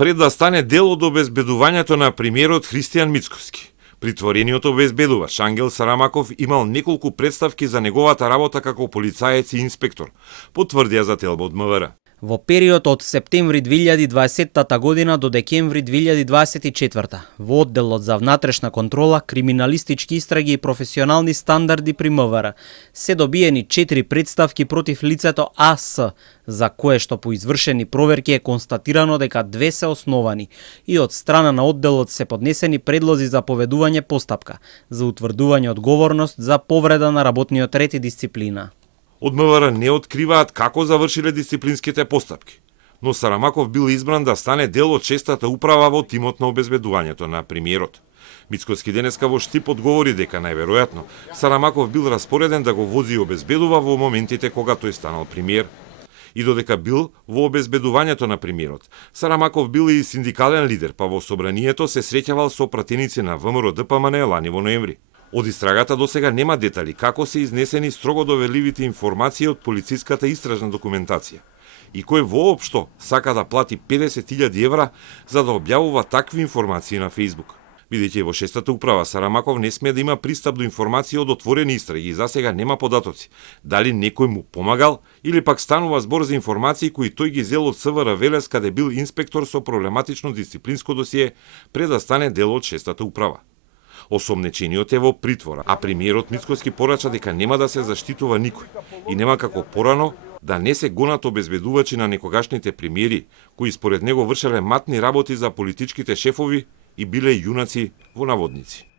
пред да стане дел од обезбедувањето на премиерот Христијан Мицкоски. Притворениот обезбедуваш Ангел Сарамаков имал неколку представки за неговата работа како полицаец и инспектор, потврдија за телба од МВР. Во период од септември 2020 година до декември 2024 во одделот за внатрешна контрола, криминалистички истраги и професионални стандарди при МВР се добиени 4 представки против лицето АС, за кое што по извршени проверки е констатирано дека 2 се основани и од страна на одделот се поднесени предлози за поведување постапка за утврдување одговорност за повреда на работниот ред и дисциплина. Од МВР не откриваат како завршиле дисциплинските постапки, но Сарамаков бил избран да стане дел од 6-та управа во тимот на обезбедувањето на премиерот. Мицкоски денеска во штип одговори дека најверојатно Сарамаков бил распореден да го вози и обезбедува во моментите кога тој станал премиер. И додека бил во обезбедувањето на премиерот, Сарамаков бил и синдикален лидер, па во собранието се среќавал со пратеници на ВМРО ДПМН лани во ноември. Од истрагата досега нема детали како се изнесени строго доверливите информации од полициската истражна документација и кој воопшто сака да плати 50.000 евра за да објавува такви информации на Facebook. Бидејќи во 6-та управа Сарамаков не смее да има пристап до информации од отворени истраги и засега нема податоци дали некој му помагал или пак станува збор за информации кои тој ги зел од СВР Велес каде бил инспектор со проблематично дисциплинско досие пред да стане дел од 6-та управа. Осомнечениот е во притвора, а премиерот Мицкоски порача дека нема да се заштитува никој и нема како порано да не се гонат обезбедувачи на некогашните премиери, кои според него вршеле матни работи за политичките шефови и биле јунаци во наводници.